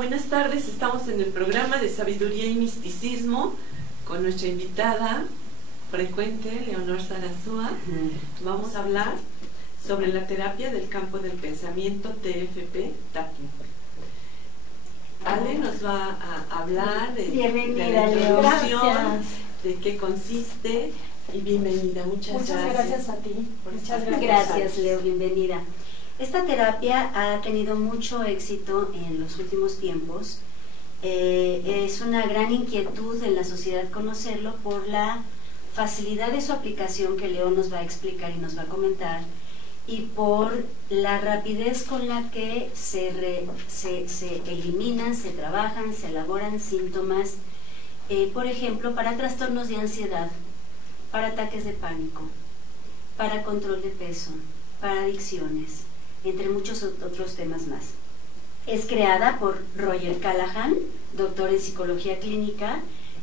buenas tardes. Estamos en el programa de Sabiduría y Misticismo con nuestra invitada frecuente, Leonor Sarasúa. Vamos a hablar sobre la terapia del campo del pensamiento, TFP, tapping. Ale nos va a hablar de la introducción, de qué consiste, y bienvenida. Muchas gracias a ti. Muchas gracias, Leo, bienvenida. Esta terapia ha tenido mucho éxito en los últimos tiempos. Es una gran inquietud en la sociedad conocerlo por la facilidad de su aplicación, que Leo nos va a explicar y nos va a comentar, y por la rapidez con la que se eliminan, se trabajan, se elaboran síntomas, por ejemplo, para trastornos de ansiedad, para ataques de pánico, para control de peso, para adicciones, entre muchos otros temas más. Es creada por Roger Callahan, doctor en psicología clínica.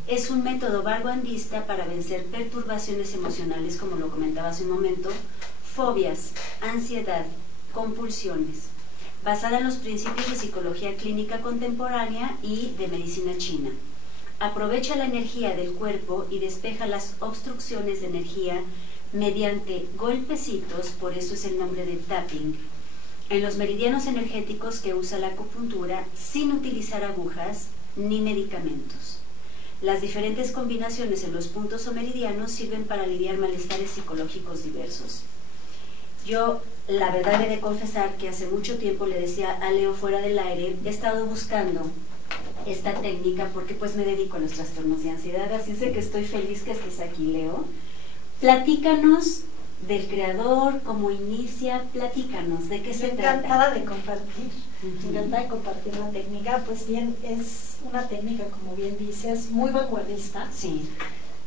Es un método vanguardista para vencer perturbaciones emocionales, como lo comentaba hace un momento, fobias, ansiedad, compulsiones, basada en los principios de psicología clínica contemporánea y de medicina china. Aprovecha la energía del cuerpo y despeja las obstrucciones de energía mediante golpecitos, por eso es el nombre de tapping, en los meridianos energéticos que usa la acupuntura, sin utilizar agujas ni medicamentos. Las diferentes combinaciones en los puntos o meridianos sirven para aliviar malestares psicológicos diversos. Yo, la verdad, he de confesar que hace mucho tiempo le decía a Leo fuera del aire, he estado buscando esta técnica porque pues me dedico a los trastornos de ansiedad, así es de que estoy feliz que estés aquí, Leo. Platícanos del creador, cómo inicia, platícanos, ¿de qué se trata? Encantada de compartir, encantada de compartir la técnica. Pues bien, es una técnica, como bien dices, muy vanguardista, sí,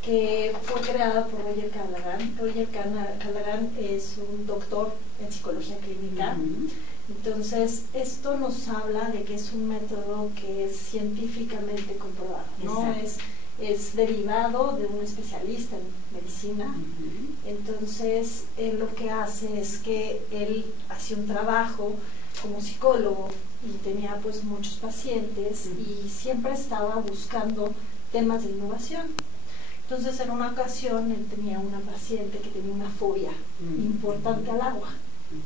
que fue creada por Roger Callahan. Roger Callahan es un doctor en psicología clínica. Entonces, esto nos habla de que es un método que es científicamente comprobado, ¿no? Es derivado de un especialista en medicina. Entonces, él lo que hace es que él hacía un trabajo como psicólogo y tenía pues muchos pacientes y siempre estaba buscando temas de innovación. Entonces, en una ocasión, él tenía una paciente que tenía una fobia importante al agua,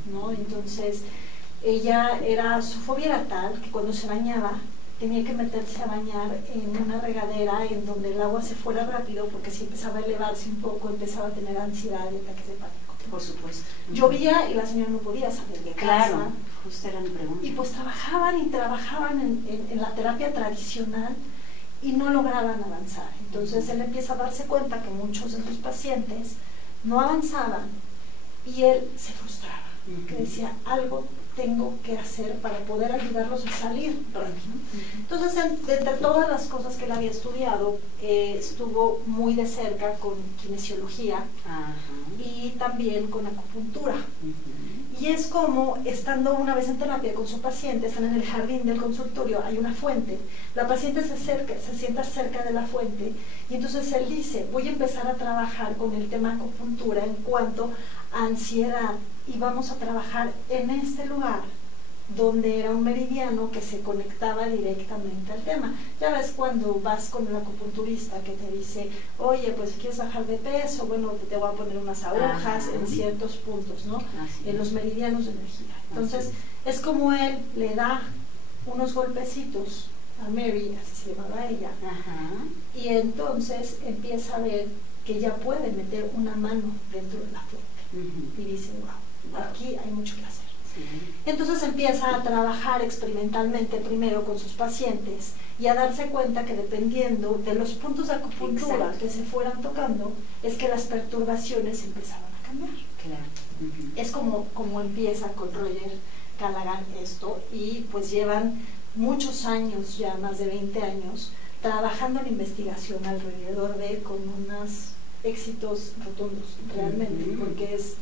¿no? Entonces, su fobia era tal que cuando se bañaba, tenía que meterse a bañar en una regadera en donde el agua se fuera rápido, porque si empezaba a elevarse un poco, empezaba a tener ansiedad y ataques de pánico. Por supuesto. Llovía y la señora no podía salir de casa. Claro, justo era mi pregunta. Y pues trabajaban en la terapia tradicional y no lograban avanzar. Entonces él empieza a darse cuenta que muchos de sus pacientes no avanzaban y él se frustraba, que decía, algo tengo que hacer para poder ayudarlos a salir. Entonces, entre todas las cosas que él había estudiado, estuvo muy de cerca con kinesiología y también con acupuntura. Y es como, estando una vez en terapia con su paciente, están en el jardín del consultorio, hay una fuente, la paciente se sienta cerca de la fuente y entonces él dice, voy a empezar a trabajar con el tema acupuntura en cuanto a ansiedad, y vamos a trabajar en este lugar donde era un meridiano que se conectaba directamente al tema. Ya ves cuando vas con el acupunturista que te dice, oye, pues si quieres bajar de peso, bueno, te voy a poner unas agujas en ciertos puntos, ¿no? En los meridianos de energía. Entonces, es como él le da unos golpecitos a Mary, así se llamaba ella, y entonces empieza a ver que ya puede meter una mano dentro de la fuente. Y dice, wow, aquí hay mucho que hacer. Entonces empieza a trabajar experimentalmente primero con sus pacientes y a darse cuenta que dependiendo de los puntos de acupuntura que se fueran tocando, es que las perturbaciones empezaban a cambiar. Es como empieza con Roger Callahan esto, y pues llevan muchos años, ya más de 20 años, trabajando en investigación alrededor de él, con unos éxitos rotundos realmente, porque es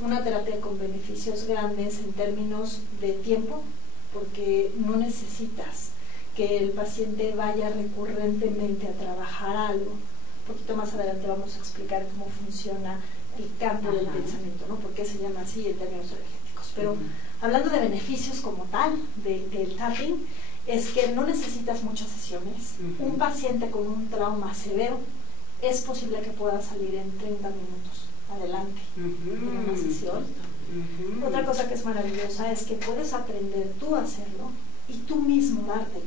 una terapia con beneficios grandes en términos de tiempo, porque no necesitas que el paciente vaya recurrentemente a trabajar algo. Un poquito más adelante vamos a explicar cómo funciona el campo del pensamiento, ¿no? ¿Por qué se llama así en términos energéticos? Pero hablando de beneficios como tal del tapping, es que no necesitas muchas sesiones. Un paciente con un trauma severo es posible que pueda salir en 30 minutos adelante en una sesión. Otra cosa que es maravillosa es que puedes aprender tú a hacerlo y tú mismo dártelo.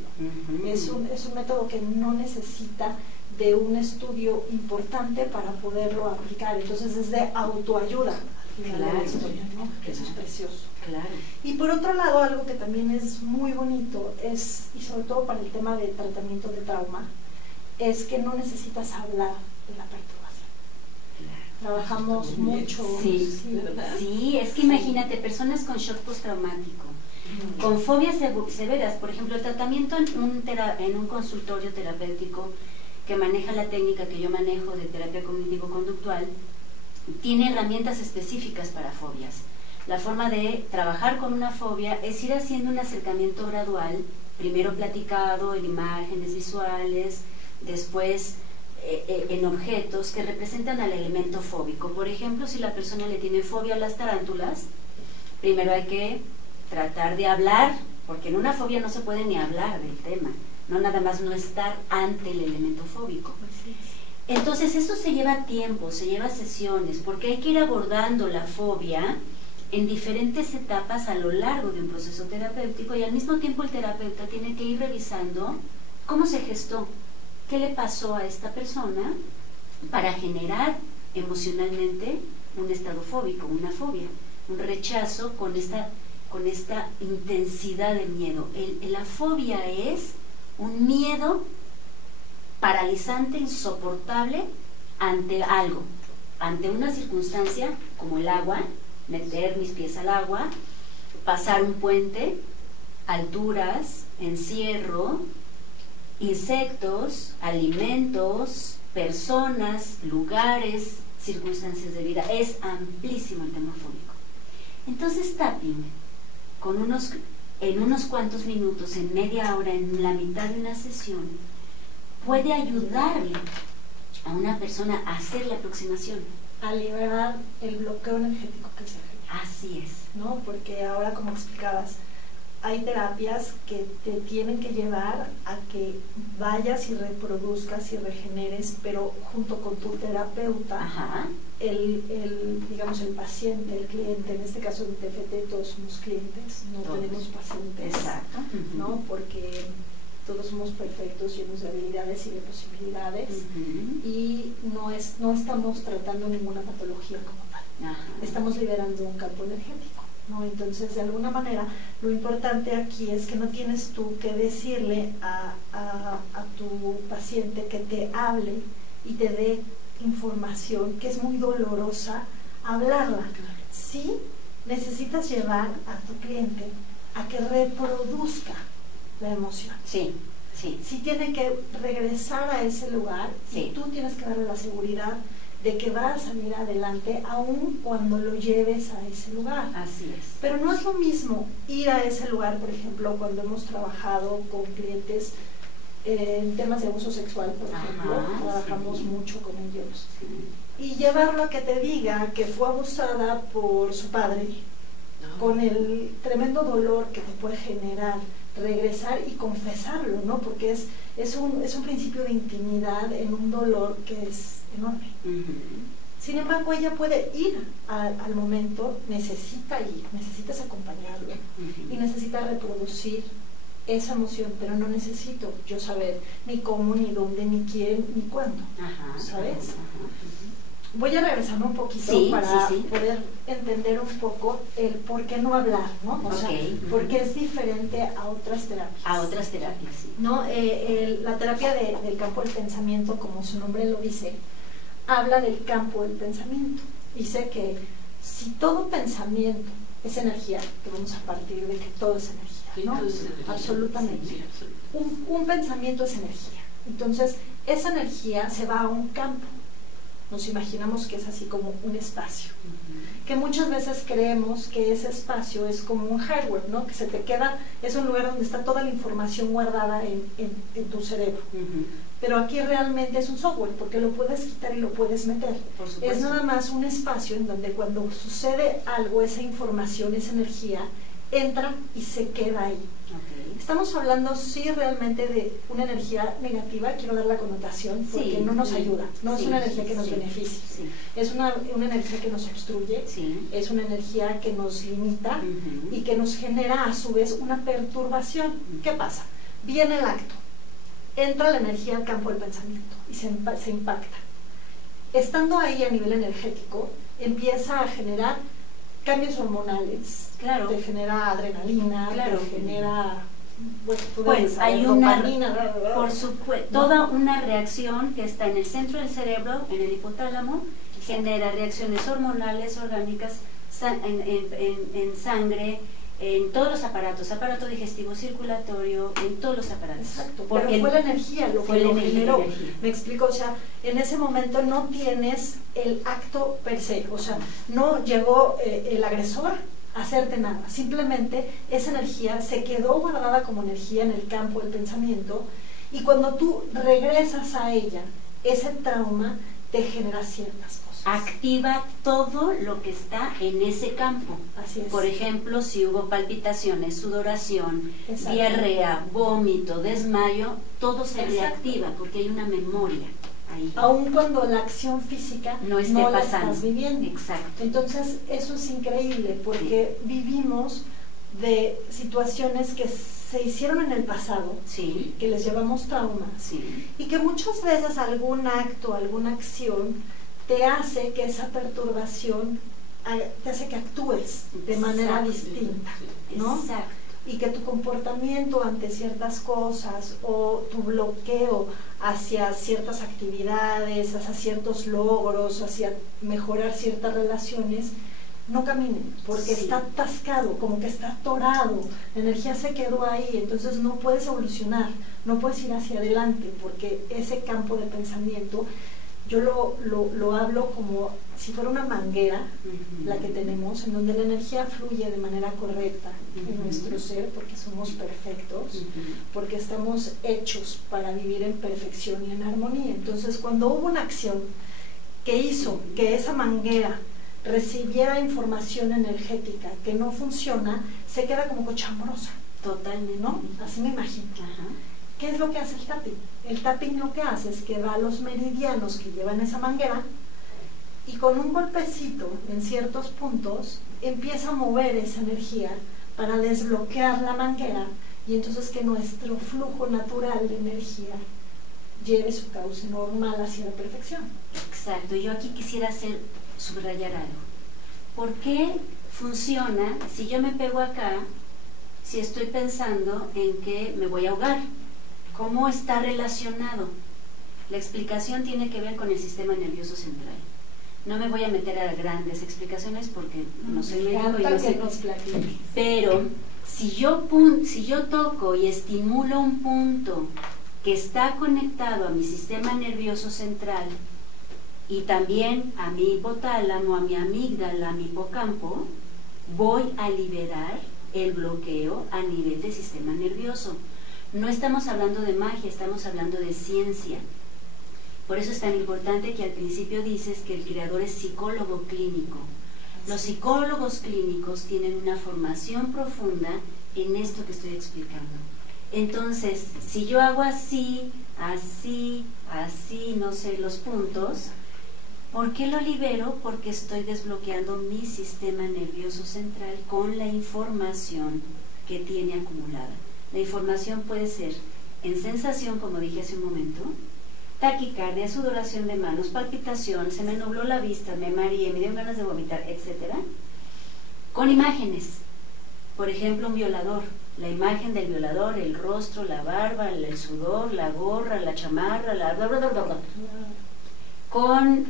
Es un método que no necesita de un estudio importante para poderlo aplicar. Entonces es de autoayuda al final de la historia, ¿no? Eso es precioso. Claro. Y por otro lado, algo que también es muy bonito es, y sobre todo para el tema de tratamiento de trauma, es que no necesitas hablar de la perturbación. Trabajamos mucho. Sí, es que imagínate, personas con shock postraumático, con fobias severas, por ejemplo, el tratamiento en un consultorio terapéutico que maneja la técnica que yo manejo de terapia cognitivo-conductual, tiene herramientas específicas para fobias. La forma de trabajar con una fobia es ir haciendo un acercamiento gradual, primero platicado en imágenes visuales, después en objetos que representan al elemento fóbico. Por ejemplo, si la persona le tiene fobia a las tarántulas, primero hay que tratar de hablar, porque en una fobia no se puede ni hablar del tema, no nada más no estar ante el elemento fóbico. Entonces eso se lleva tiempo, se lleva sesiones, porque hay que ir abordando la fobia en diferentes etapas a lo largo de un proceso terapéutico, y al mismo tiempo el terapeuta tiene que ir revisando cómo se gestó, qué le pasó a esta persona para generar emocionalmente un estado fóbico, una fobia, un rechazo con esta intensidad de miedo. La fobia es un miedo paralizante, insoportable ante algo, ante una circunstancia como el agua, meter mis pies al agua, pasar un puente, alturas, encierro, insectos, alimentos, personas, lugares, circunstancias de vida. Es amplísimo el tema fóbico. Entonces tapping, en unos cuantos minutos, en media hora, en la mitad de una sesión, puede ayudarle a una persona a hacer la aproximación, a liberar el bloqueo energético que se genera. Así es, ¿no? Porque ahora, como explicabas, hay terapias que te tienen que llevar a que vayas y reproduzcas y regeneres, pero junto con tu terapeuta, digamos, el paciente, el cliente, en este caso en TFT todos somos clientes, no tenemos pacientes. Exacto. ¿No? Porque todos somos perfectos, llenos de habilidades y de posibilidades, y no estamos tratando ninguna patología como tal. Estamos liberando un campo energético, ¿no? Entonces, de alguna manera, lo importante aquí es que no tienes tú que decirle a tu paciente que te hable y te dé información que es muy dolorosa hablarla. Sí necesitas llevar a tu cliente a que reproduzca la emoción. Sí. Sí tiene que regresar a ese lugar, y tú tienes que darle la seguridad de que va a salir adelante aun cuando lo lleves a ese lugar. Así es. Pero no es lo mismo ir a ese lugar, por ejemplo, cuando hemos trabajado con clientes en temas de abuso sexual, por ejemplo, trabajamos mucho con ellos. Y llevarlo a que te diga que fue abusada por su padre, con el tremendo dolor que te puede generar, regresar y confesarlo, ¿no? Porque es un principio de intimidad en un dolor que es enorme. Sin embargo, ella puede ir al momento, necesita ir, necesitas acompañarlo, y necesita reproducir esa emoción, pero no necesito yo saber ni cómo, ni dónde, ni quién, ni cuándo, ¿sabes? Voy a regresarme un poquito para poder entender un poco el por qué no hablar, ¿no? O sea, porque es diferente a otras terapias. A otras terapias, sí. ¿No? La terapia del campo del pensamiento, como su nombre lo dice, habla del campo del pensamiento. Dice que si todo pensamiento es energía, que vamos a partir de que todo es energía, ¿no? Absolutamente. Sí, Un pensamiento es energía. Entonces, esa energía se va a un campo. Nos imaginamos que es así como un espacio, que muchas veces creemos que ese espacio es como un hardware, ¿no? Que se te queda, es un lugar donde está toda la información guardada en tu cerebro. Pero aquí realmente es un software, porque lo puedes quitar y lo puedes meter. Es nada más un espacio en donde cuando sucede algo, esa información, esa energía, entra y se queda ahí. Okay. Estamos hablando sí realmente de una energía negativa, quiero dar la connotación porque Sí, no nos sí, ayuda, no sí, es una energía que nos sí, beneficia, sí. es una energía que nos obstruye, Sí. es una energía que nos limita Ujú. y que nos genera a su vez una perturbación. ¿Qué pasa? Viene el acto, entra la energía al campo del pensamiento y se impacta. Estando ahí a nivel energético, empieza a generar cambios hormonales, Claro. te genera adrenalina, Claro. te genera, bueno, tú Pues debes saber, hay una, dopamina, bla, bla, bla. por supuesto, ¿No? toda una reacción que está en el centro del cerebro, en el hipotálamo, genera reacciones hormonales, orgánicas, en sangre, en todos los aparatos, aparato digestivo, circulatorio, en todos los aparatos. Exacto, Porque pero fue la energía lo fue que la lo energía, generó. la energía. Me explico, o sea, en ese momento no tienes el acto per se, o sea, no llegó el agresor a hacerte nada, simplemente esa energía se quedó guardada como energía en el campo del pensamiento y cuando tú regresas a ella, ese trauma te genera ciertas cosas. activa todo lo que está en ese campo. Así es. Por ejemplo, si hubo palpitaciones, sudoración, Exacto. diarrea, vómito, desmayo, todo se Exacto. reactiva porque hay una memoria ahí. Aun cuando la acción física No esté la pasando. estás viviendo. Exacto. Entonces, eso es increíble porque vivimos de situaciones que se hicieron en el pasado, Sí, que les llevamos traumas, sí. y que muchas veces algún acto, alguna acción te hace que esa perturbación, te hace que actúes de manera Exacto. distinta, ¿no? Exacto. Y que tu comportamiento ante ciertas cosas o tu bloqueo hacia ciertas actividades, hacia ciertos logros, hacia mejorar ciertas relaciones, no caminen, porque Sí. está atascado, como que está atorado, la energía se quedó ahí, entonces no puedes evolucionar, no puedes ir hacia adelante, porque ese campo de pensamiento, yo lo hablo como si fuera una manguera, Ujú. la que tenemos, en donde la energía fluye de manera correcta en Ujú. nuestro ser, porque somos perfectos, Ujú. porque estamos hechos para vivir en perfección y en armonía. Entonces, cuando hubo una acción que hizo que esa manguera recibiera información energética que no funciona, se queda como cochambrosa, Totalmente. ¿no? Así me imagino. Ajá. ¿Qué es lo que hace el tapping? El tapping lo que hace es que va a los meridianos que llevan esa manguera y con un golpecito en ciertos puntos empieza a mover esa energía para desbloquear la manguera y entonces que nuestro flujo natural de energía lleve su cauce normal hacia la perfección. Exacto. Yo aquí quisiera subrayar algo. ¿Por qué funciona si yo me pego acá, si estoy pensando en que me voy a ahogar? ¿Cómo está relacionado? La explicación tiene que ver con el sistema nervioso central. No me voy a meter a grandes explicaciones porque no soy médico y no Encanta sé. que nos platiques. Pero si yo toco y estimulo un punto que está conectado a mi sistema nervioso central y también a mi hipotálamo, a mi amígdala, a mi hipocampo, voy a liberar el bloqueo a nivel del sistema nervioso. No estamos hablando de magia, estamos hablando de ciencia. Por eso es tan importante que al principio dices que el creador es psicólogo clínico. Los psicólogos clínicos tienen una formación profunda en esto que estoy explicando. Entonces, si yo hago así, así, así, no sé, los puntos, ¿por qué lo libero? Porque estoy desbloqueando mi sistema nervioso central con la información que tiene acumulada. La información puede ser en sensación, como dije hace un momento, taquicardia, sudoración de manos, palpitación, se me nubló la vista, me mareé, me dio ganas de vomitar, etc. Con imágenes, por ejemplo, un violador, la imagen del violador, el rostro, la barba, el sudor, la gorra, la chamarra, la bla, bla, bla, bla, bla. Con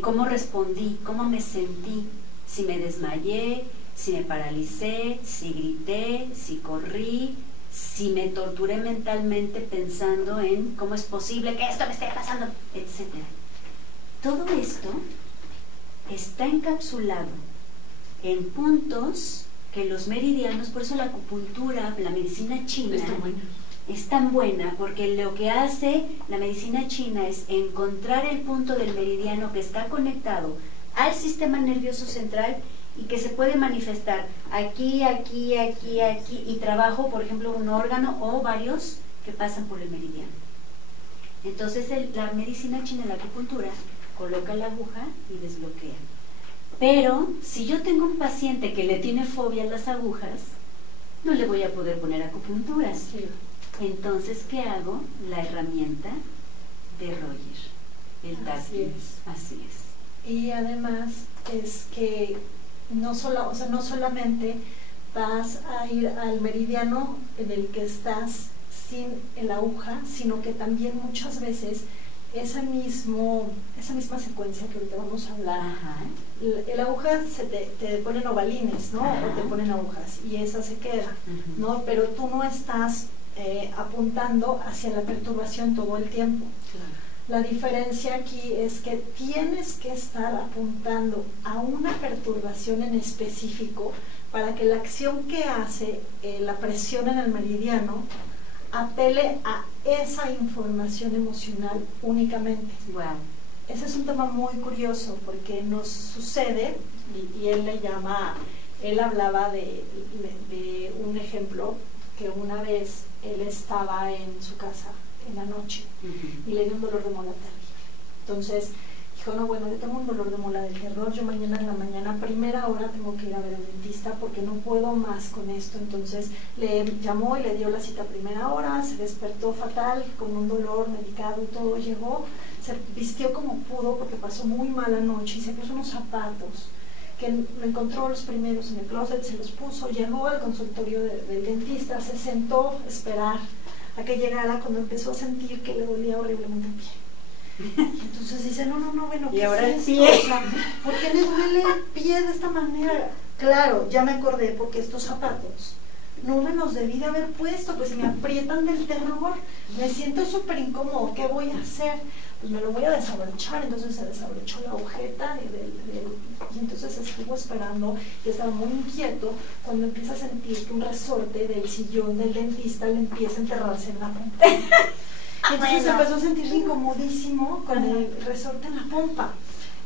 cómo respondí, cómo me sentí, si me desmayé, si me paralicé, si grité, si corrí, si me torturé mentalmente pensando en cómo es posible que esto me esté pasando, etc. Todo esto está encapsulado en puntos que los meridianos, por eso la acupuntura, la medicina china, es tan buena porque lo que hace la medicina china es encontrar el punto del meridiano que está conectado al sistema nervioso central y que se puede manifestar aquí, aquí, aquí, aquí, y trabajo, por ejemplo, un órgano o varios que pasan por el meridiano. Entonces la medicina china, la acupuntura, coloca la aguja y desbloquea. Pero si yo tengo un paciente que le tiene fobia a las agujas, no le voy a poder poner acupuntura. Sí. Entonces, ¿qué hago? La herramienta de Roger, el táctil. Así es. Y además es que no solamente vas a ir al meridiano en el que estás sin el aguja, sino que también muchas veces esa misma secuencia que ahorita vamos a hablar, el aguja te ponen ovalines, ¿no? O te ponen agujas y esa se queda, ¿no? Pero tú no estás apuntando hacia la perturbación todo el tiempo. La diferencia aquí es que tienes que estar apuntando a una perturbación en específico para que la acción que hace la presión en el meridiano apele a esa información emocional únicamente. Wow. Ese es un tema muy curioso porque nos sucede, y él hablaba de un ejemplo que una vez él estaba en su casa en la noche y le dio un dolor de muela terrible. Entonces dijo, no, bueno, yo tengo un dolor de muela del terror, yo mañana en la mañana, a primera hora, tengo que ir a ver al dentista porque no puedo más con esto. Entonces le llamó y le dio la cita a primera hora, se despertó fatal, con un dolor medicado y todo, llegó, se vistió como pudo porque pasó muy mala noche y se puso unos zapatos que lo encontró los primeros en el closet, se los puso, llegó al consultorio del dentista, se sentó a esperar a que llegara, cuando empezó a sentir que le dolía horriblemente el pie. Entonces dice, no, bueno, ¿qué ahora es esto? sí. O sea, ¿por qué le duele el pie de esta manera? Claro, ya me acordé, porque estos zapatos no me los debí de haber puesto, pues se me aprietan del terror, me siento súper incómodo, ¿qué voy a hacer? Pues me lo voy a desabrochar. Entonces se desabrochó la agujeta y entonces estuvo esperando y estaba muy inquieto cuando empieza a sentir que un resorte del sillón del dentista le empieza a enterrarse en la pompa. Entonces se empezó a sentir incomodísimo con el resorte en la pompa.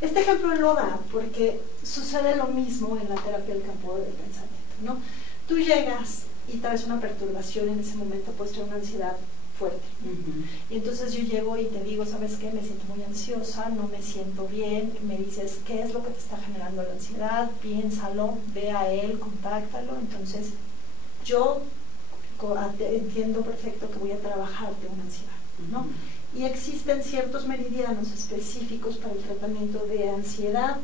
Este ejemplo lo da porque sucede lo mismo en la terapia del campo del pensamiento, ¿no? Tú llegas y traes una perturbación en ese momento, puedes traer una ansiedad fuerte. Y entonces yo llego y te digo, ¿sabes qué? Me siento muy ansiosa, no me siento bien. Me dices, ¿qué es lo que te está generando la ansiedad? Piénsalo, ve a él, contáctalo. Entonces yo entiendo perfecto que voy a trabajarte una ansiedad, ¿no? Y existen ciertos meridianos específicos para el tratamiento de ansiedad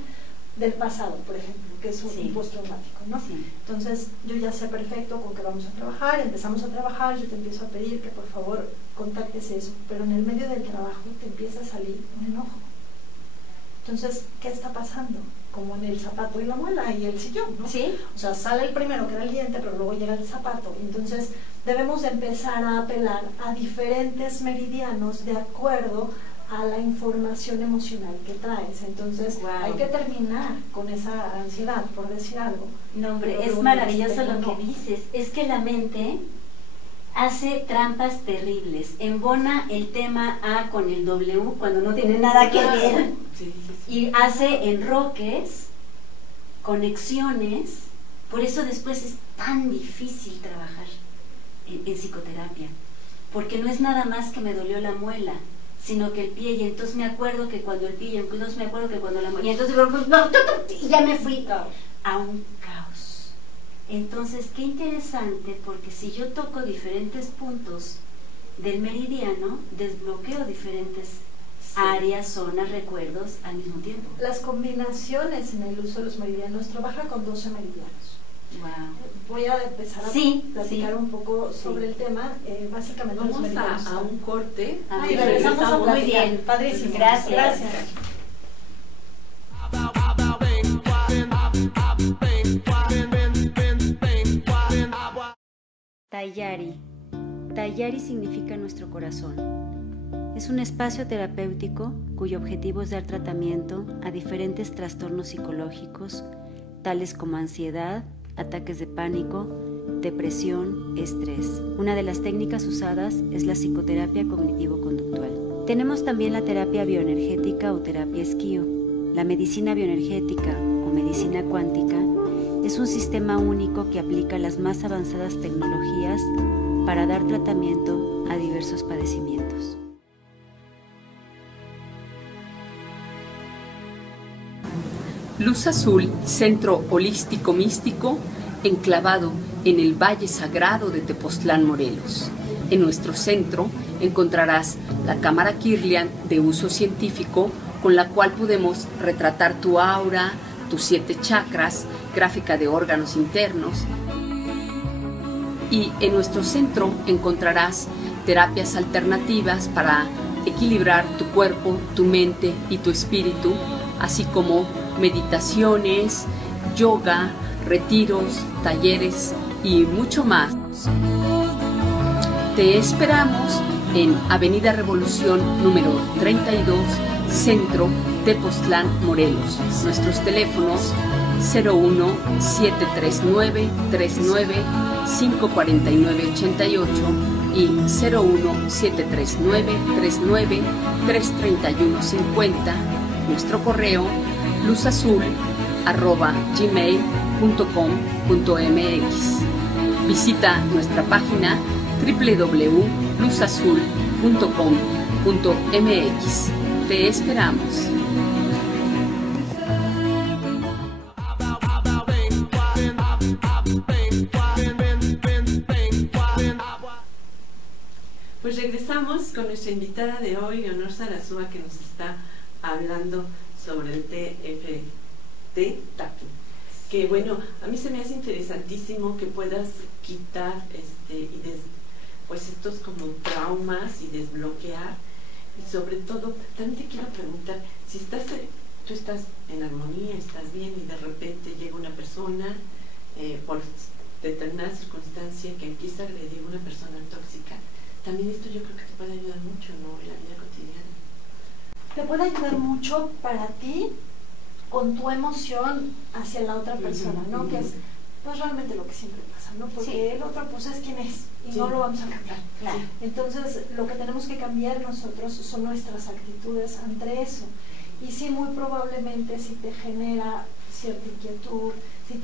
del pasado, por ejemplo, que es un postraumático, ¿no? Entonces yo ya sé perfecto con qué vamos a trabajar, empezamos a trabajar, yo te empiezo a pedir que por favor contactes eso, pero en el medio del trabajo te empieza a salir un enojo. Entonces, ¿qué está pasando? Como en el zapato y la muela y el sillón, ¿no? Sí. O sea, sale el primero que era el diente, pero luego llega el zapato. Entonces debemos de empezar a apelar a diferentes meridianos de acuerdo a la información emocional que traes. Entonces hay que terminar con esa ansiedad, por decir algo. No, hombre, es maravilloso lo que dices. Es que la mente hace trampas terribles. Embona el tema A con el W cuando no tiene nada que ver. Y hace enroques, conexiones. Por eso después es tan difícil trabajar en psicoterapia. Porque no es nada más que me dolió la muela, sino que el pie, y entonces me acuerdo que cuando el pie, y entonces me acuerdo que cuando la muela, y entonces y ya me fui a un caos. Entonces, qué interesante, porque si yo toco diferentes puntos del meridiano, desbloqueo diferentes áreas, zonas, recuerdos al mismo tiempo. Las combinaciones en el uso de los meridianos, trabaja con 12 meridianos. Wow. Voy a empezar a platicar un poco sobre el tema. Básicamente vamos a un corte. Y regresamos a muy bien. Padrísimo. Gracias. Tayari. Tayari significa nuestro corazón. Es un espacio terapéutico cuyo objetivo es dar tratamiento a diferentes trastornos psicológicos, tales como ansiedad, ataques de pánico, depresión, estrés. Una de las técnicas usadas es la psicoterapia cognitivo-conductual. Tenemos también la terapia bioenergética o terapia esquío. La medicina bioenergética o medicina cuántica Es un sistema único que aplica las más avanzadas tecnologías para dar tratamiento a diversos padecimientos. Luz Azul, Centro Holístico Místico, enclavado en el Valle Sagrado de Tepoztlán, Morelos. En nuestro centro encontrarás la cámara Kirlian de uso científico, con la cual podemos retratar tu aura, tus 7 chakras, gráfica de órganos internos. Y en nuestro centro encontrarás terapias alternativas para equilibrar tu cuerpo, tu mente y tu espíritu, así como meditaciones, yoga, retiros, talleres y mucho más. Te esperamos en Avenida Revolución número 32, Centro, Tepoztlán, Morelos. Nuestros teléfonos 01-739 39 549 88 y 01-739 39 331 50. Nuestro correo luzazul@gmail.com.mx. Visita nuestra página www.luzazul.com.mx. Te esperamos. Pues regresamos con nuestra invitada de hoy, Leonor Sarasúa, que nos está hablando sobre el TFT Tapping. Que bueno, a mí se me hace interesantísimo que puedas quitar pues estos como traumas y desbloquear. Y sobre todo, también te quiero preguntar, si tú estás en armonía, estás bien y de repente llega una persona por determinada circunstancia que empieza a agredir a una persona tóxica, también esto yo creo que te puede ayudar mucho, ¿no?, en la vida cotidiana. Te puede ayudar mucho para ti con tu emoción hacia la otra persona, ¿no? Que es pues realmente lo que siempre pasa, ¿no? Porque el otro pues es quien es y no lo vamos a cambiar. Claro. Entonces lo que tenemos que cambiar nosotros son nuestras actitudes ante eso. Y sí, muy probablemente si te genera cierta inquietud, si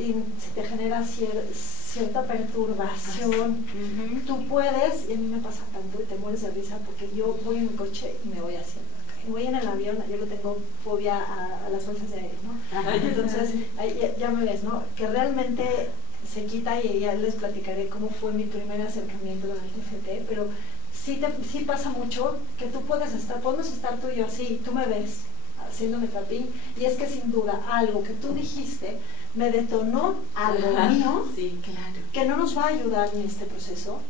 te genera cierta perturbación, tú puedes, y a mí me pasa tanto y te mueres de risa porque yo voy en mi coche y me voy haciendo. Voy en el avión, yo le tengo fobia a las bolsas de aire, ¿no? Entonces, ya me ves, ¿no? Que realmente se quita y ya les platicaré cómo fue mi primer acercamiento con el TFT, pero sí pasa mucho que tú podemos estar tú y yo así, tú me ves haciéndome tapping, y es que sin duda algo que tú dijiste me detonó algo mío que no nos va a ayudar en este proceso,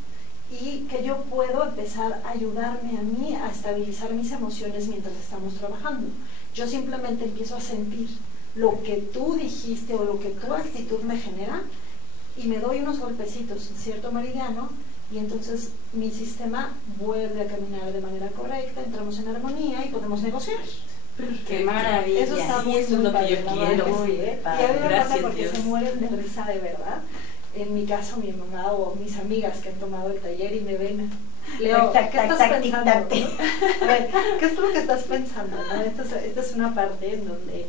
y que yo puedo empezar a ayudarme a mí a estabilizar mis emociones mientras estamos trabajando. Yo simplemente empiezo a sentir lo que tú dijiste o lo que tu actitud me genera y me doy unos golpecitos en cierto meridiano, y entonces mi sistema vuelve a caminar de manera correcta, entramos en armonía y podemos negociar. ¡Qué maravilla! Eso está muy, eso es lo que yo quiero. Y a mí me pasa porque se mueren de risa de verdad. En mi caso, mi mamá o mis amigas que han tomado el taller y me ven, Leo, ¿qué estás pensando? A ver, ¿qué es lo que estás pensando? ¿No? Esta es una parte en donde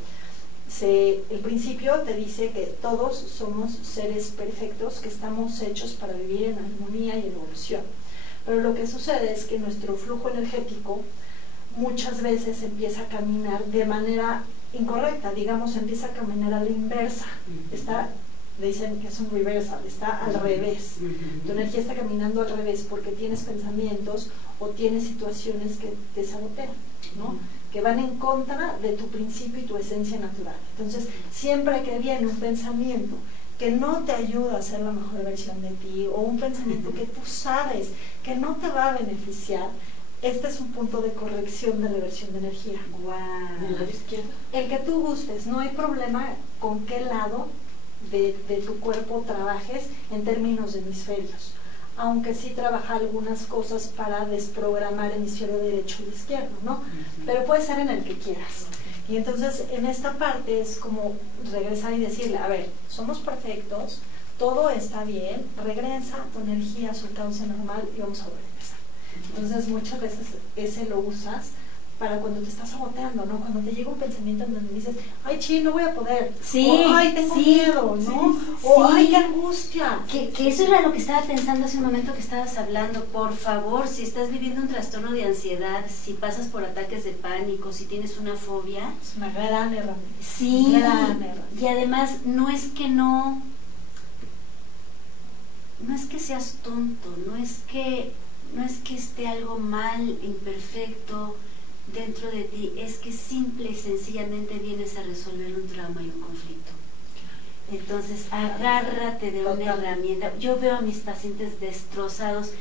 el principio te dice que todos somos seres perfectos, que estamos hechos para vivir en armonía y en evolución. Pero lo que sucede es que nuestro flujo energético muchas veces empieza a caminar de manera incorrecta, digamos, empieza a caminar a la inversa. Le dicen que es un reversal, está al revés. Tu energía está caminando al revés porque tienes pensamientos o tienes situaciones que te sabotean, ¿no? Que van en contra de tu principio y tu esencia natural. Entonces, siempre que viene un pensamiento que no te ayuda a ser la mejor versión de ti, o un pensamiento que tú sabes que no te va a beneficiar, este es un punto de corrección de reversión de energía. Wow. ¿Del lado izquierdo? El que tú gustes, no hay problema con qué lado de tu cuerpo trabajes en términos de hemisferios, aunque sí trabaja algunas cosas para desprogramar hemisferio derecho y izquierdo, ¿no? Pero puede ser en el que quieras. Y entonces en esta parte es como regresar y decirle, a ver, somos perfectos, todo está bien, regresa tu energía a su cauce normal y vamos a volver a empezar. Entonces muchas veces ese lo usas para cuando te estás saboteando, ¿no? Cuando te llega un pensamiento en donde dices, ay, no voy a poder, sí, o ay, tengo miedo, ¿no? O ay, qué angustia. Que eso era lo que estaba pensando hace un momento que estabas hablando. Por favor, si estás viviendo un trastorno de ansiedad, si pasas por ataques de pánico, si tienes una fobia, es una gran herramienta. Sí, y además no es que seas tonto, no es que esté algo mal, imperfecto dentro de ti, es que simple y sencillamente vienes a resolver un trauma y un conflicto. Entonces agárrate de una herramienta. Yo veo a mis pacientes destrozados,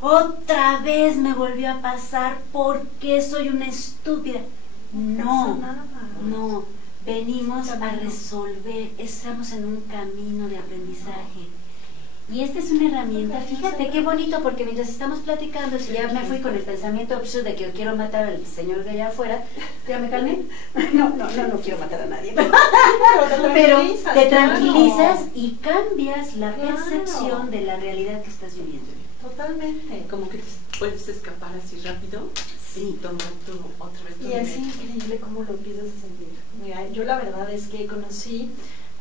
otra vez me volvió a pasar porque soy una estúpida. No, venimos a resolver, estamos en un camino de aprendizaje. Y esta es una herramienta, fíjate qué bonito, porque mientras estamos platicando, si ya me fui con el pensamiento absurdo de que yo quiero matar al señor de allá afuera, ¿ya me calmé? No quiero matar a nadie. Pero te tranquilizas y cambias la percepción de la realidad que estás viviendo. Totalmente. Como que te puedes escapar así rápido y tomar otra vez tu Y es increíble cómo lo empiezas a sentir. Mira, yo la verdad es que conocí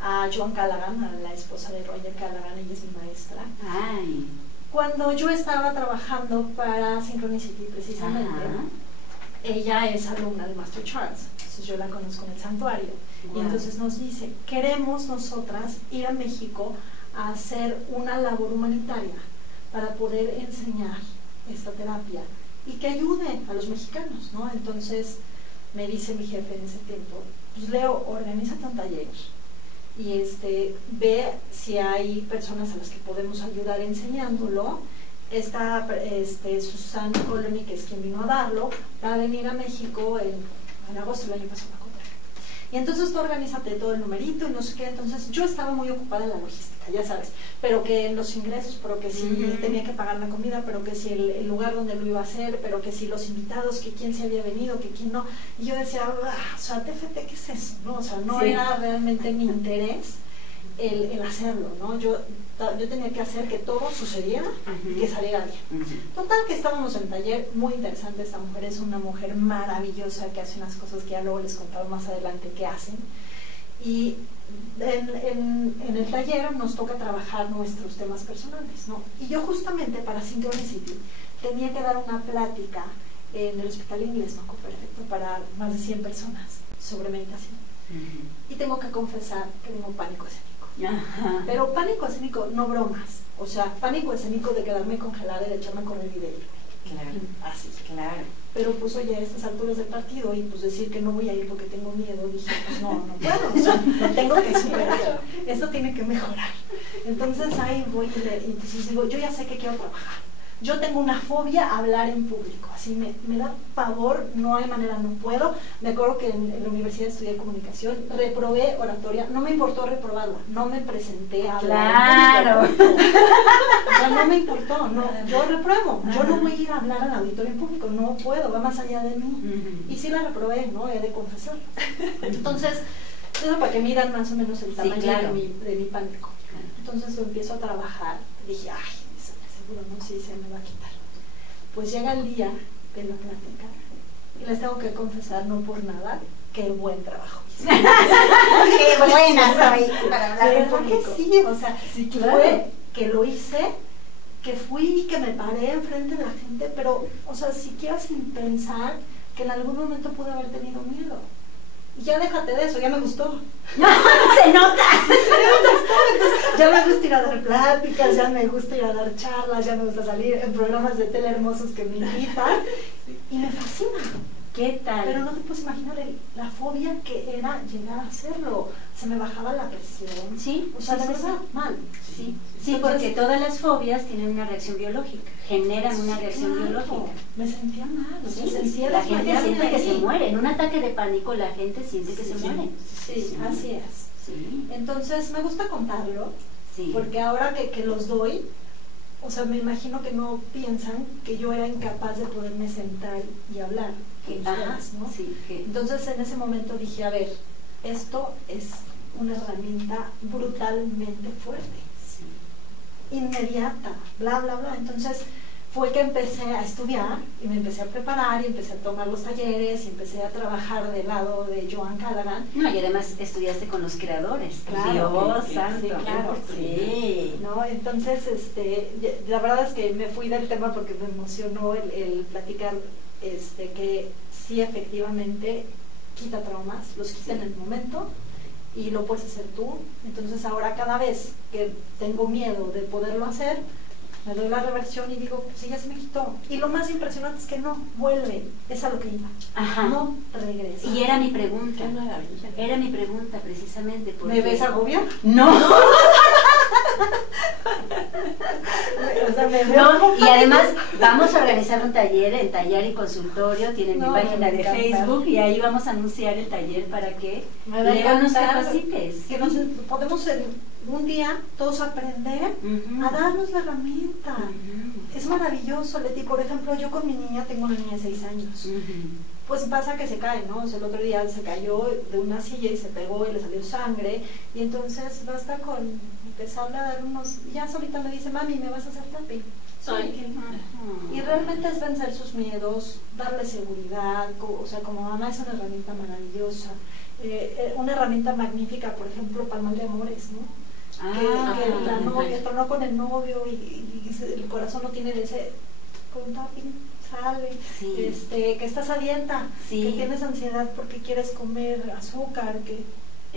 a Joan Callaghan, a la esposa de Roger Callaghan, ella es mi maestra. Ay. Cuando yo estaba trabajando para Synchronicity precisamente, ella es alumna de Master Charles, entonces yo la conozco en el santuario. Wow. Y entonces nos dice, queremos nosotras ir a México a hacer una labor humanitaria para poder enseñar esta terapia y que ayude a los mexicanos, ¿no? Entonces me dice mi jefe en ese tiempo, pues Leo, organízate un taller y ve si hay personas a las que podemos ayudar enseñándolo. Esta Susan Colony, que es quien vino a darlo, va a venir a México en agosto del año pasado. Y entonces tú organízate todo el numerito y no sé qué. Entonces yo estaba muy ocupada en la logística, ya sabes, pero que en los ingresos, pero que si tenía que pagar la comida, pero que si el lugar donde lo iba a hacer, pero que si los invitados, que quién se había venido, que quién no. Y yo decía, o sea, TFT, ¿qué es eso? ¿No? O sea, no era realmente mi interés el hacerlo, ¿no? Yo tenía que hacer que todo sucediera y que saliera bien. Total, que estábamos en el taller, muy interesante. Esta mujer es una mujer maravillosa que hace unas cosas que ya luego les contaba más adelante que hacen. Y en el taller nos toca trabajar nuestros temas personales, ¿no? Y yo justamente para Synchronicity tenía que dar una plática en el Hospital Inglés, ¿no? Perfecto, para más de 100 personas sobre meditación. Y tengo que confesar que tengo pánico escénico. Pero pánico escénico, no bromas. O sea, pánico escénico de quedarme congelada y de echarme a correr y de ir. Claro, así. Claro. Pero pues oye, a estas alturas del partido y pues decir que no voy a ir porque tengo miedo, dije, pues no puedo, o sea, lo tengo que superar. Esto tiene que mejorar. Entony ahí voy y entonces digo, yo ya sé que quiero trabajar. Yo tengo una fobia a hablar en público, así me da pavor, no hay manera, no puedo. Me acuerdo que en la universidad estudié comunicación, reprobé oratoria, no me importó reprobarla, no me presenté a hablar en público. O sea, no me importó, no, yo repruebo, yo no voy a ir a hablar al auditorio en público, no puedo, va más allá de mí. Y sí la reprobé, ¿no? He de confesarlo. Entonces, eso para que miran más o menos el tamaño de mi pánico. Entonces lo empiezo a trabajar, dije, ay, no, sí, se me va a quitar. Pues llega el día de la plática y les tengo que confesar, no por nada, qué buen trabajo hice. Qué buena soy para hablar en público. Que sí, o sea, fue que lo hice, que fui y que me paré enfrente de la gente, pero, o sea, siquiera sin pensar que en algún momento pude haber tenido miedo. Y ya déjate de eso, ya me gustó. ¡Se nota! Entonces, ya me gusta ir a dar pláticas, ya me gusta ir a dar charlas, ya me gusta salir en programas de tele hermosos que me invitan y me fascina. ¿Qué tal? Pero no te puedes imaginar la fobia que era llegar a hacerlo. Se me bajaba la presión. Sí. O sea, de verdad, mal. Sí, sí, porque todas las fobias tienen una reacción biológica, generan una reacción biológica. Me sentía mal. Sí, la gente siente que se muere. En un ataque de pánico la gente siente que se muere. Sí, así es. Sí. Entonces, me gusta contarlo, porque ahora que los doy, o sea, me imagino que no piensan que yo era incapaz de poderme sentar y hablar con ustedes, ¿no? Sí, entonces en ese momento dije, a ver, esto es una herramienta brutalmente fuerte, inmediata, bla, bla, bla. Entonces fue que empecé a estudiar y me empecé a preparar y empecé a tomar los talleres y empecé a trabajar del lado de Joan Callaghan. No, y además estudiaste con los creadores. Claro, Dios santo. sí, claro, sí. ¿No? Entonces, la verdad es que me fui del tema porque me emocionó el platicar que sí, efectivamente quita traumas, los quita en el momento y lo puedes hacer tú. Entonces ahora cada vez que tengo miedo de poderlo hacer, me doy la reversión y digo, sí, ya se me quitó. Y lo más impresionante es que no, vuelve, es a lo que iba. Ajá. No regresa. Y era mi pregunta. Qué maravilla. Era mi pregunta precisamente. Porque... ¿Me ves agobiar? No. O sea, me veo No, y además vamos a organizar un taller en Taller y Consultorio, tienen mi página de Facebook y ahí vamos a anunciar el taller para que Leo nos capacites. Que nos podemos un día todos aprender a darnos la herramienta. Es maravilloso, Leti. Por ejemplo, yo con mi niña, tengo una niña de 6 años. Pues pasa que se cae, ¿no? O sea, el otro día se cayó de una silla y se pegó y le salió sangre. Y entonces basta con empezarle a dar unos... Ya solita me dice, mami, ¿me vas a hacer tapping? Y realmente es vencer sus miedos, darle seguridad. O sea, como mamá es una herramienta maravillosa. Una herramienta magnífica, por ejemplo, para el mal de amores, ¿no? Que la novia tronó con el novio y el corazón no tiene deseo, con tapping sale, que estás a dieta, que tienes ansiedad porque quieres comer azúcar, que...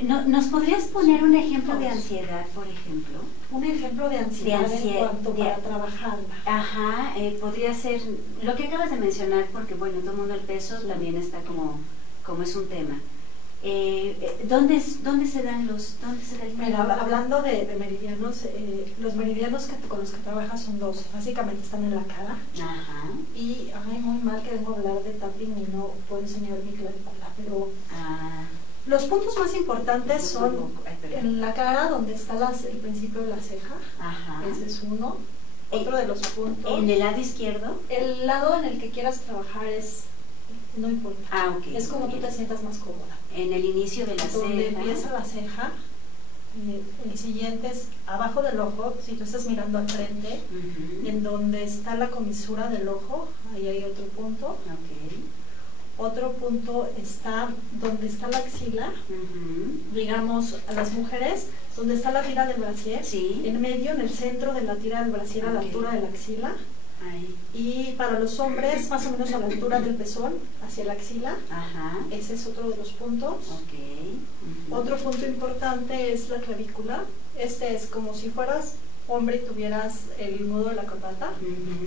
¿Nos podrías poner un ejemplo de ansiedad, por ejemplo? Un ejemplo de ansiedad en cuanto para trabajarla. Ajá, podría ser lo que acabas de mencionar, porque bueno, todo el mundo el peso también está como es un tema. ¿Dónde se dan los Mira, hablando de meridianos, los meridianos con los que trabajas son 2, básicamente están en la cara. Ajá. Y ay, muy mal que vengo a hablar de tapping y no puedo enseñar mi clavícula, pero los puntos más importantes son en la cara, donde está el principio de la ceja. Ajá. Ese es uno. Otro de los puntos. ¿En el lado izquierdo? El lado en el que quieras trabajar no importa. Okay. Es como tú te sientas más cómoda. En el inicio de la ceja. Donde empieza la ceja, el siguiente es abajo del ojo, si tú estás mirando al frente, en donde está la comisura del ojo, ahí hay otro punto. Otro punto está donde está la axila, digamos a las mujeres, donde está la tira del brasier, en medio, en el centro de la tira del brasier, a la altura de la axila. Y para los hombres, más o menos a la altura del pezón, hacia la axila. Ese es otro de los puntos. Otro punto importante es la clavícula. Este es como si fueras hombre y tuvieras el nudo de la corbata.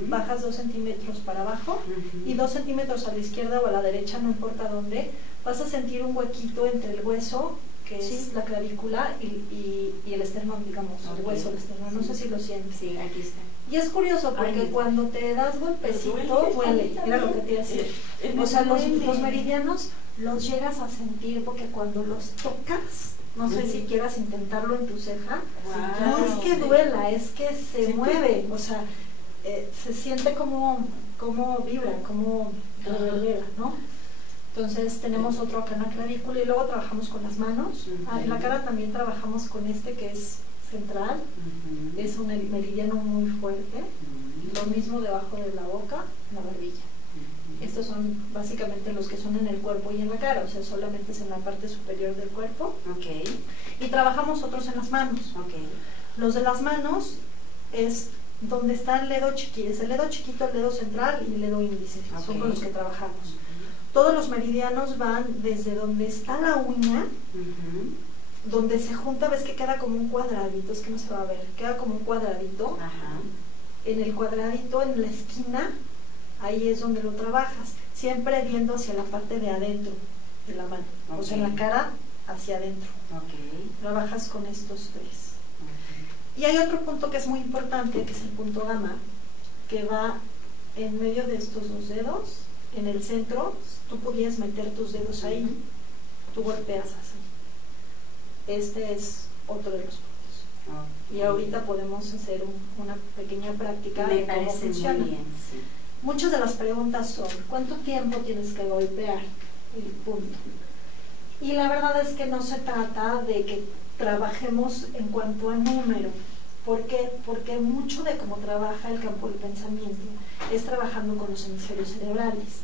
Bajas 2 centímetros para abajo y 2 centímetros a la izquierda o a la derecha, no importa dónde. Vas a sentir un huequito entre el hueso, que es la clavícula, y el esternón, digamos, el hueso del esternón. No sé si lo sientes. Sí, aquí está. Y es curioso porque cuando te das golpecito, duele. Era lo que te iba a decir. O sea, los meridianos los llegas a sentir porque cuando los tocas, no sé si quieras intentarlo en tu ceja, no es que duela, es que se mueve. O sea, se siente como vibra, como reverbera, ¿no? Entonces tenemos otro acá en la clavícula y luego trabajamos con las manos. En la cara también trabajamos con que es central, es un meridiano muy fuerte. Lo mismo debajo de la boca, la barbilla. Estos son básicamente los que son en el cuerpo y en la cara, o sea, solamente es en la parte superior del cuerpo. Y trabajamos otros en las manos. Los de las manos es donde está el dedo chiquito, es el dedo chiquito, el dedo central y el dedo índice, son con los que trabajamos. Todos los meridianos van desde donde está la uña, donde se junta, ves que queda como un cuadradito, es que no se va a ver, queda como un cuadradito. En el cuadradito, en la esquina, ahí es donde lo trabajas, siempre viendo hacia la parte de adentro de la mano, o sea, en la cara hacia adentro. Trabajas con estos 3. Y hay otro punto que es muy importante, que es el punto gamma, que va en medio de estos 2 dedos, en el centro. Tú podías meter tus dedos ahí, tú golpeas así. Este es otro de los puntos. Y ahorita podemos hacer una pequeña práctica de cómo funciona. Muy bien, Muchas de las preguntas son, ¿cuánto tiempo tienes que golpear el punto? Y la verdad es que no se trata de que trabajemos en cuanto a número. ¿Por qué? Porque mucho de cómo trabaja el campo del pensamiento es trabajando con los hemisferios cerebrales.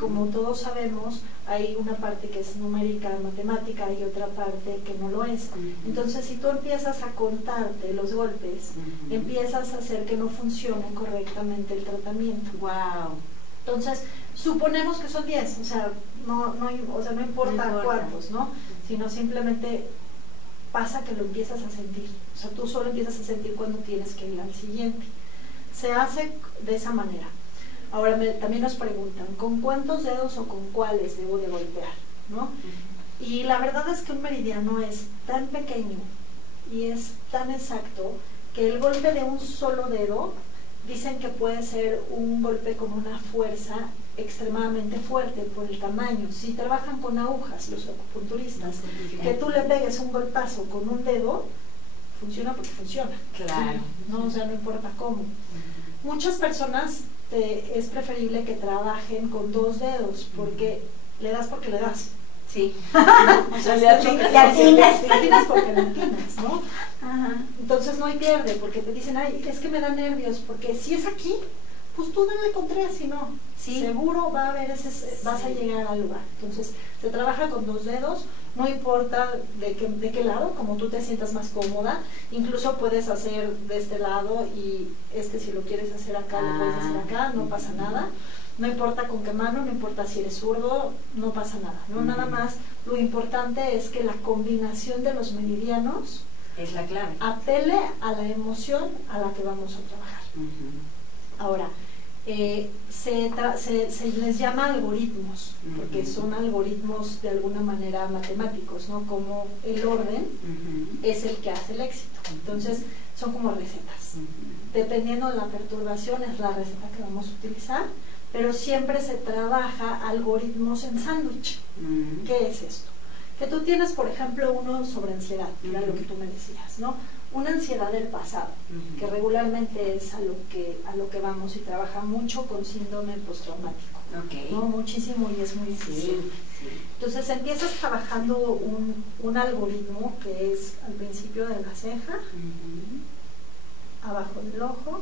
Como todos sabemos, hay una parte que es numérica, matemática, y otra parte que no lo es. Entonces, si tú empiezas a contarte los golpes, empiezas a hacer que no funcione correctamente el tratamiento. Wow. Entonces, suponemos que son 10, o sea, no importa cuántos, ¿no? Sino simplemente pasa que lo empiezas a sentir. O sea, tú solo empiezas a sentir cuando tienes que ir al siguiente. Se hace de esa manera. Ahora también nos preguntan, ¿con cuántos dedos o con cuáles debo de golpear? ¿No? Y la verdad es que un meridiano es tan pequeño y es tan exacto que el golpe de un solo dedo, dicen que puede ser un golpe con una fuerza extremadamente fuerte por el tamaño. Si trabajan con agujas los acupunturistas, que tú le pegues un golpazo con un dedo, funciona porque funciona. Claro. No, o sea, no importa cómo. Muchas personas es preferible que trabajen con 2 dedos, porque le das porque le das. Sí. O sea, le atinas porque le atinas, ¿no? Ajá. Entonces no hay pierde, porque te dicen, ay, es que me da nervios, porque si es aquí, pues tú dale con 3, si no, sí, seguro va a haber vas a llegar al lugar. Entonces se trabaja con 2 dedos, no importa de qué lado, como tú te sientas más cómoda. Incluso puedes hacer de este lado, y si lo quieres hacer acá, lo puedes hacer acá, no pasa nada. No importa con qué mano, no importa si eres zurdo, no pasa nada, ¿no? Nada más, lo importante es que la combinación de los meridianos es la clave. Apele a la emoción a la que vamos a trabajar. Ahora, se les llama algoritmos, porque son algoritmos de alguna manera matemáticos, ¿no? Como el orden es el que hace el éxito. Entonces, son como recetas. Dependiendo de la perturbación, es la receta que vamos a utilizar, pero siempre se trabaja algoritmos en sándwich. ¿Qué es esto? Que tú tienes, por ejemplo, uno sobre ansiedad, que era lo que tú me decías, ¿no? Una ansiedad del pasado, que regularmente es a lo que vamos, y trabaja mucho con síndrome postraumático, ¿no? Muchísimo, y es muy difícil. Entonces empiezas trabajando un algoritmo que es al principio de la ceja, abajo del ojo,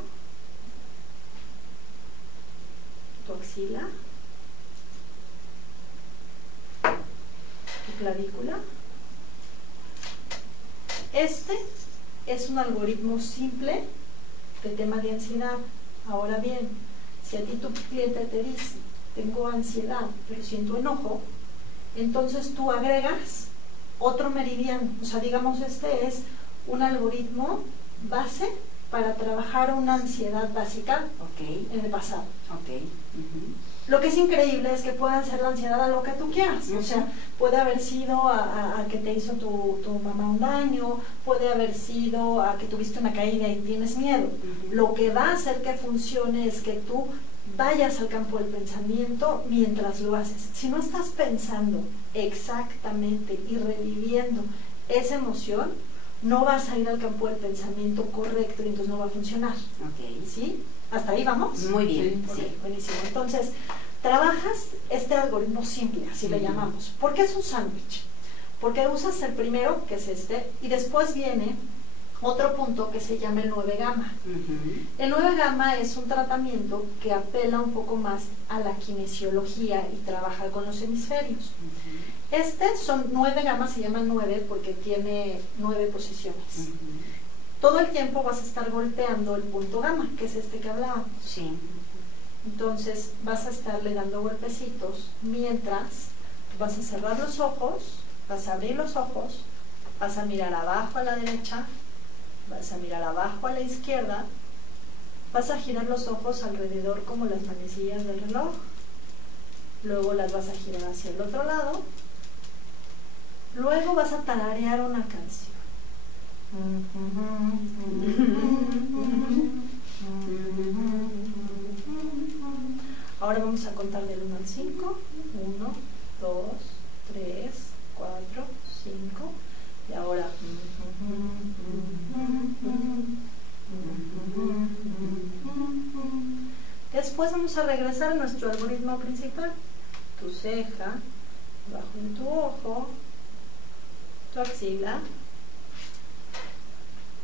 tu axila, tu clavícula. Este es un algoritmo simple de tema de ansiedad. Ahora bien, si a ti tu cliente te dice, tengo ansiedad, pero siento enojo, entonces tú agregas otro meridiano. O sea, digamos, este es un algoritmo base para trabajar una ansiedad básica en el pasado. Lo que es increíble es que puede ser la ansiedad a lo que tú quieras. O sea, puede haber sido a que te hizo tu mamá un daño, puede haber sido a que tuviste una caída y tienes miedo. Lo que va a hacer que funcione es que tú vayas al campo del pensamiento mientras lo haces. Si no estás pensando exactamente y reviviendo esa emoción, no vas a ir al campo del pensamiento correcto, y entonces no va a funcionar. ¿Sí? ¿Hasta ahí vamos? Muy bien. Sí, buenísimo. Entonces, trabajas este algoritmo simple, así le llamamos. ¿Por qué es un sándwich? Porque usas el primero, que es este, y después viene otro punto que se llama el 9 gamma. El 9 gamma es un tratamiento que apela un poco más a la kinesiología y trabaja con los hemisferios. Son 9 gamma, se llama 9 porque tiene 9 posiciones. Todo el tiempo vas a estar golpeando el punto gamma, que es este que hablábamos. Entonces vas a estarle dando golpecitos mientras vas a cerrar los ojos, vas a abrir los ojos, vas a mirar abajo a la derecha, vas a mirar abajo a la izquierda, vas a girar los ojos alrededor como las manecillas del reloj, luego las vas a girar hacia el otro lado, luego vas a tararear una canción. Ahora vamos a contar del 1 al 5. 1, 2, 3, 4, 5. Y ahora después vamos a regresar a nuestro algoritmo principal. Tu ceja, debajo de tu ojo, tu axila,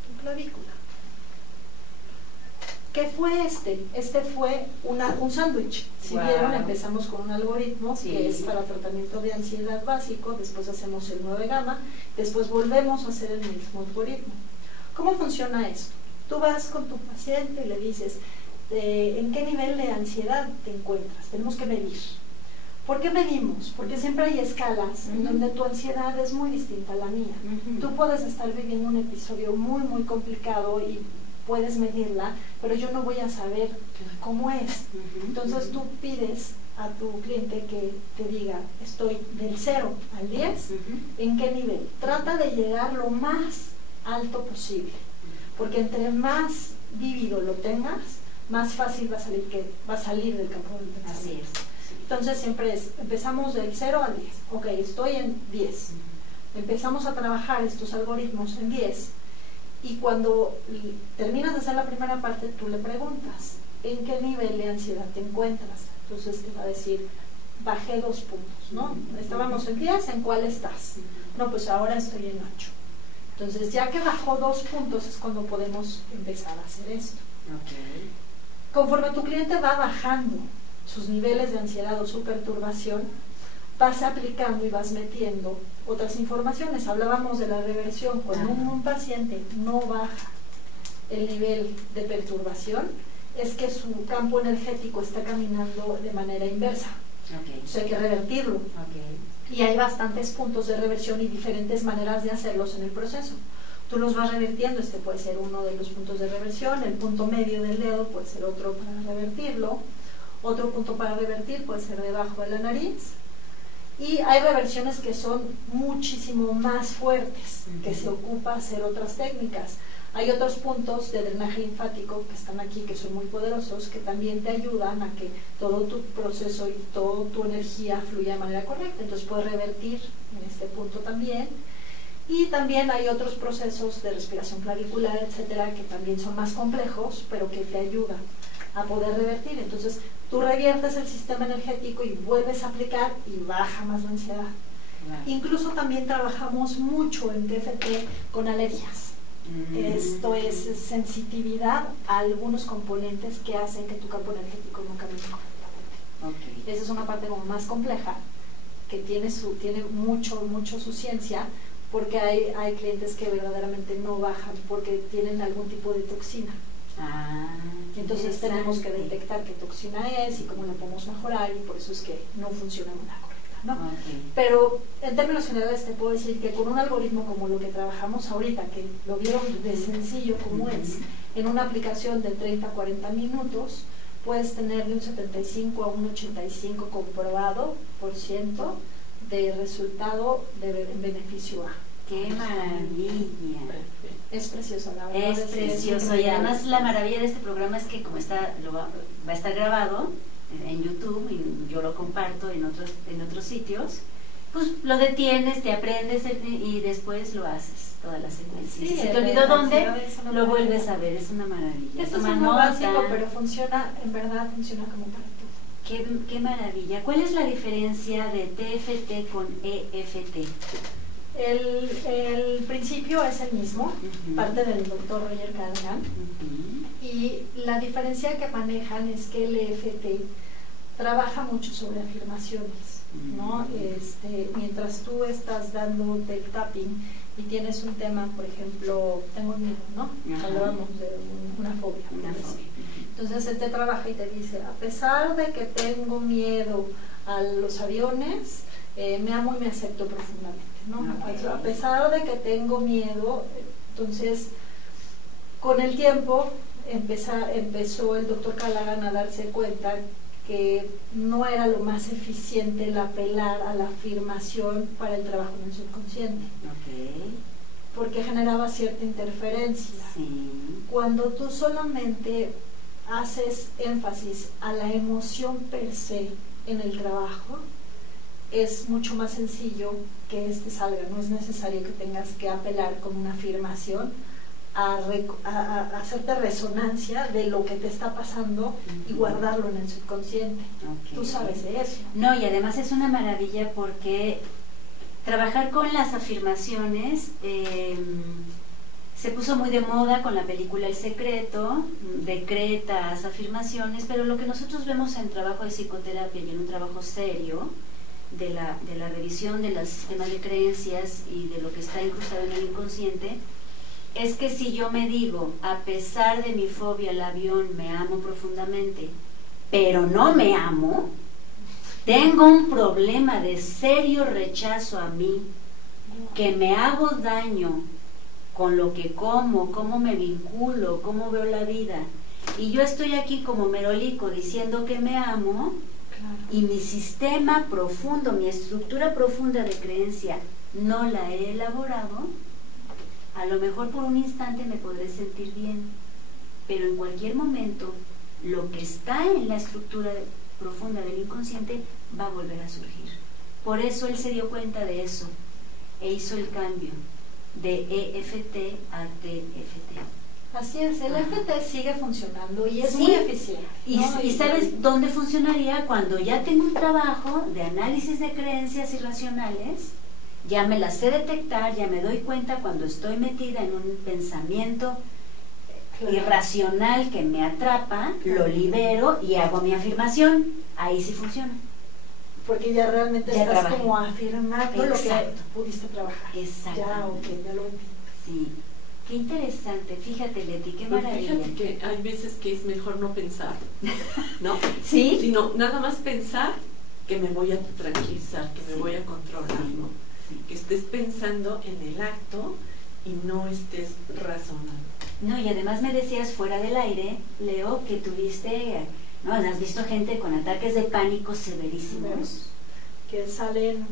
tu clavícula. ¿Qué fue este? Este fue un sándwich. Si vieron, empezamos con un algoritmo que es para tratamiento de ansiedad básico, después hacemos el 9 gamma, después volvemos a hacer el mismo algoritmo. ¿Cómo funciona esto? Tú vas con tu paciente y le dices, ¿en qué nivel de ansiedad te encuentras? Tenemos que medir. ¿Por qué medimos? Porque siempre hay escalas en donde tu ansiedad es muy distinta a la mía. Tú puedes estar viviendo un episodio muy, muy complicado y puedes medirla, pero yo no voy a saber cómo es. Entonces tú pides a tu cliente que te diga, estoy del 0 al 10, ¿en qué nivel? Trata de llegar lo más alto posible, porque entre más vívido lo tengas, más fácil va a salir del campo del pensamiento. Así es. Entonces siempre empezamos del 0 al 10. Ok, estoy en 10. Empezamos a trabajar estos algoritmos en 10 y cuando terminas de hacer la primera parte, tú le preguntas, ¿en qué nivel de ansiedad te encuentras? Entonces te va a decir, bajé 2 puntos, ¿no? Estábamos en 10, ¿en cuál estás? No, pues ahora estoy en 8. Entonces ya que bajó 2 puntos es cuando podemos empezar a hacer esto. Okay. Conforme tu cliente va bajando sus niveles de ansiedad o su perturbación, vas aplicando y vas metiendo otras informaciones. Hablábamos de la reversión. Cuando un paciente no baja el nivel de perturbación, es que su campo energético está caminando de manera inversa. Entonces hay que revertirlo. Y hay bastantes puntos de reversión y diferentes maneras de hacerlos en el proceso. Tú los vas revirtiendo, este puede ser uno de los puntos de reversión, el punto medio del dedo puede ser otro para revertirlo, otro punto para revertir puede ser debajo de la nariz, y hay reversiones que son muchísimo más fuertes, que se ocupa hacer otras técnicas. Hay otros puntos de drenaje linfático que están aquí, que son muy poderosos, que también te ayudan a que todo tu proceso y toda tu energía fluya de manera correcta. Entonces puedes revertir en este punto también. Y también hay otros procesos de respiración clavicular, etcétera, que también son más complejos, pero que te ayudan a poder revertir. Entonces tú reviertes el sistema energético y vuelves a aplicar y baja más la ansiedad. Incluso también trabajamos mucho en TFT con alergias. Esto es sensitividad a algunos componentes que hacen que tu campo energético no camine correctamente. Esa es una parte como más compleja, que tiene mucho su ciencia, porque hay clientes que verdaderamente no bajan porque tienen algún tipo de toxina. Entonces tenemos que detectar qué toxina es y cómo la podemos mejorar, y por eso es que no funciona de manera correcta, ¿no? Pero en términos generales te puedo decir que con un algoritmo como lo que trabajamos ahorita, que lo vieron de sencillo como es, en una aplicación de 30 a 40 minutos, puedes tener de un 75 a un 85 comprobado % de resultado en beneficio a. ¡Qué maravilla! Es precioso, la verdad. Es precioso, y además la maravilla de este programa es que como va a estar grabado en YouTube, y yo lo comparto en otros sitios, pues lo detienes, te aprendes y después lo haces toda la secuencia. Sí, si se te olvidó dónde, lo vuelves a ver, es una maravilla. Esto es muy básico, pero funciona, en verdad funciona como para todo. Qué maravilla. ¿Cuál es la diferencia de TFT con EFT? El principio es el mismo, parte del doctor Roger Callahan, y la diferencia que manejan es que el EFT trabaja mucho sobre afirmaciones, ¿no? Mientras tú estás dándote el tapping y tienes un tema, por ejemplo, tengo miedo, ¿no? Hablábamos de una fobia. Entonces él te trabaja y te dice, a pesar de que tengo miedo a los aviones, me amo y me acepto profundamente, ¿no? A pesar de que tengo miedo. Entonces con el tiempo empezó el doctor Callahan a darse cuenta que no era lo más eficiente el apelar a la afirmación para el trabajo en el subconsciente, porque generaba cierta interferencia. Cuando tú solamente haces énfasis a la emoción per se en el trabajo, es mucho más sencillo que salga. No es necesario que tengas que apelar con una afirmación a hacerte resonancia de lo que te está pasando y guardarlo en el subconsciente. Tú sabes de eso. No, y además es una maravilla porque trabajar con las afirmaciones Se puso muy de moda con la película El Secreto, decretas afirmaciones, pero lo que nosotros vemos en trabajo de psicoterapia y en un trabajo serio de la revisión de los sistemas de creencias y de lo que está incrustado en el inconsciente, es que si yo me digo, a pesar de mi fobia al avión, me amo profundamente, pero no me amo, tengo un problema de serio rechazo a mí, que me hago daño con lo que como, cómo me vinculo, cómo veo la vida, y yo estoy aquí como merolico diciendo que me amo, y mi sistema profundo, mi estructura profunda de creencia no la he elaborado, a lo mejor por un instante me podré sentir bien, pero en cualquier momento lo que está en la estructura profunda del inconsciente va a volver a surgir. Por eso él se dio cuenta de eso e hizo el cambio de EFT a TFT. Así es, el EFT sigue funcionando y es muy eficiente, ¿no? ¿Y sabes dónde funcionaría? Cuando ya tengo un trabajo de análisis de creencias irracionales, ya me las sé detectar, ya me doy cuenta cuando estoy metida en un pensamiento irracional que me atrapa, lo libero y hago mi afirmación. Ahí sí funciona. Porque ya realmente ya estás trabajé. como afirmando lo que Exacto. pudiste trabajar. Exacto. Ya, ok, ya lo vi. Sí. Qué interesante, fíjate, Leti, qué Pues maravilla. fíjate que hay veces que es mejor no pensar, ¿no? ¿Sí? Sino nada más pensar que me voy a tranquilizar, que me voy a controlar, ¿no? Sí. Que estés pensando en el acto y no estés razonando. No, y además me decías fuera del aire, Leo, que tuviste, ¿no? Has visto gente con ataques de pánico severísimos. Que salen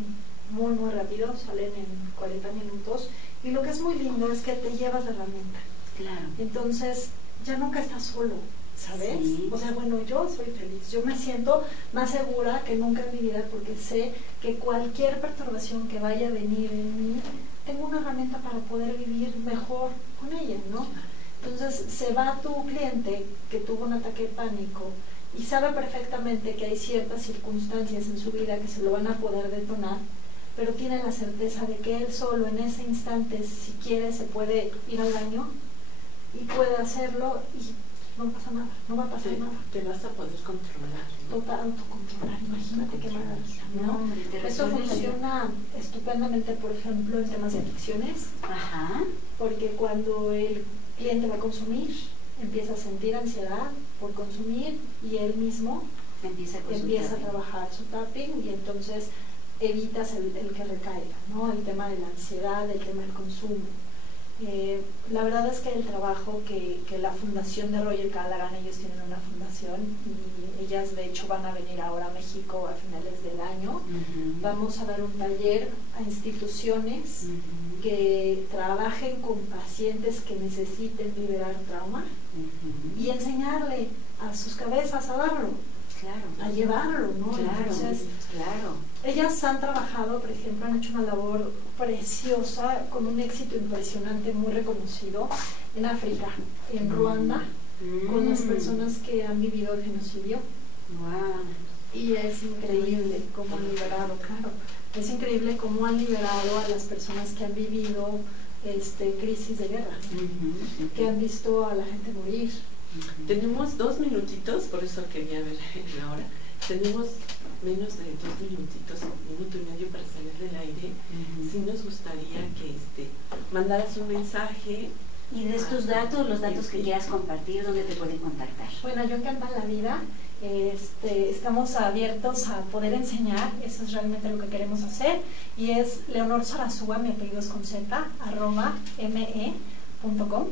muy, muy rápido, salen en 40 minutos. Y lo que es muy lindo es que te llevas de herramienta. Claro. Entonces, ya nunca estás solo, ¿sabes? Sí. O sea, bueno, yo soy feliz. Yo me siento más segura que nunca en mi vida porque sé que cualquier perturbación que vaya a venir en mí, tengo una herramienta para poder vivir mejor con ella, ¿no? Entonces, se va tu cliente que tuvo un ataque de pánico y sabe perfectamente que hay ciertas circunstancias en su vida que se lo van a poder detonar, pero tiene la certeza de que él solo en ese instante, si quiere, se puede ir al baño y puede hacerlo y no pasa nada, no va a pasar nada. Te vas a poder controlar, ¿no? Total autocontrolar, imagínate qué maravilla, ¿no? te Esto resuelve la vida. funciona estupendamente, por ejemplo, en temas de adicciones, Ajá. porque cuando el cliente va a consumir, empieza a sentir ansiedad por consumir y él mismo Empieza empieza a trabajar su tapping y entonces evitas el que recaiga, ¿no? El tema de la ansiedad, el tema del consumo. La verdad es que el trabajo que la fundación de Roger Callaghan, ellos tienen una fundación y ellas de hecho van a venir ahora a México a finales del año. Vamos a dar un taller a instituciones que trabajen con pacientes que necesiten liberar trauma y enseñarle a sus cabezas a darlo, a llevarlo, ¿no? Claro, Entonces, claro. ellas han trabajado, por ejemplo, han hecho una labor preciosa, con un éxito impresionante, muy reconocido, en África, en Ruanda, con las personas que han vivido el genocidio. Wow. Y es increíble cómo han liberado, claro, es increíble cómo han liberado a las personas que han vivido crisis de guerra, que han visto a la gente morir. Tenemos 2 minutitos, por eso quería ver la hora. Tenemos menos de 2 minutitos, 1 minuto y medio para salir del aire. Sí nos gustaría que mandaras un mensaje. Y de estos datos, los datos que quieras compartir, ¿dónde te pueden contactar? Bueno, yo encantada la vida. Estamos abiertos a poder enseñar, eso es realmente lo que queremos hacer, y es Leonor Sarasúa, mi apellido es con Z, @me.com.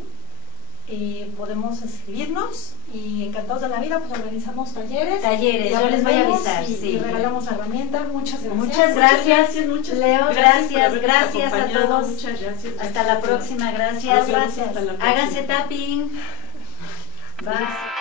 Podemos escribirnos y encantados de la vida, pues organizamos talleres. Yo les voy a avisar. Y regalamos herramientas. Muchas gracias. Muchas gracias, Leo. Gracias a todos. Muchas gracias. Hasta la próxima. Gracias. Hasta la próxima. Háganse tapping. Bye.